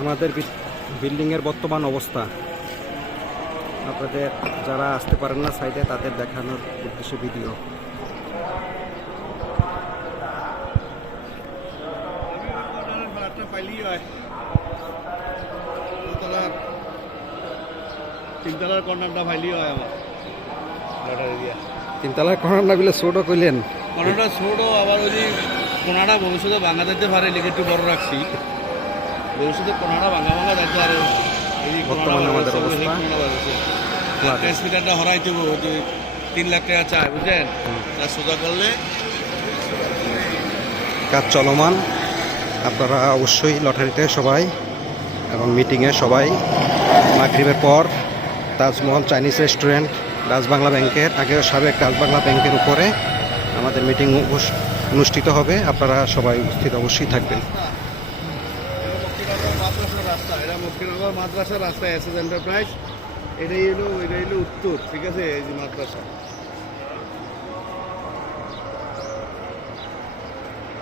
আমাদের বিল্ডিংয়ের বর্তমান অবস্থা আপনাদের যারা আসতে পারেন না সাইডে তাদের দেখানোর উদ্দেশ্যে ভিডিও। তিনতলার কর্নারটা ফাইলি হয় আমার লটারি দিয়া। তিনতলার কর্নার না বলে ছোটো কইলেন, কর্নারটা ছোট, আবার ওই যে কোনাটা ভবিষ্যতে ভাঙা দিতে পারে লিখে একটু বড় রাখছি। ভবিষ্যতে কোনাটা ভাঙা ভাঙা যাচ্ছে। আর এই বর্তমানে আমাদের অবস্থা ট্রান্সমিটারটা হরাইতে হবে, 3 লাখ টাকা চায় বুঝলেন। তা সোজা করলে কাজ চলমান। আপনারা অবশ্যই লটারিতে সবাই এবং মিটিংয়ে সবাই মাগরিবের পর তাজমহল চাইনিজ রেস্টুরেন্ট রাজবাংলা ব্যাংকের আগে সাবেক রাজবাংলা ব্যাংকের উপরে আমাদের মিটিং অনুষ্ঠিত হবে। আপনারা সবাই উপস্থিত অবশ্যই থাকবেন। মাদ্রাসার রাস্তা, এটা মুক্তিনগর মাদ্রাসার রাস্তা, এস এস এন্টারপ্রাইজ। এটাই হলো উত্তর, ঠিক আছে, এই যে মাদ্রাসা।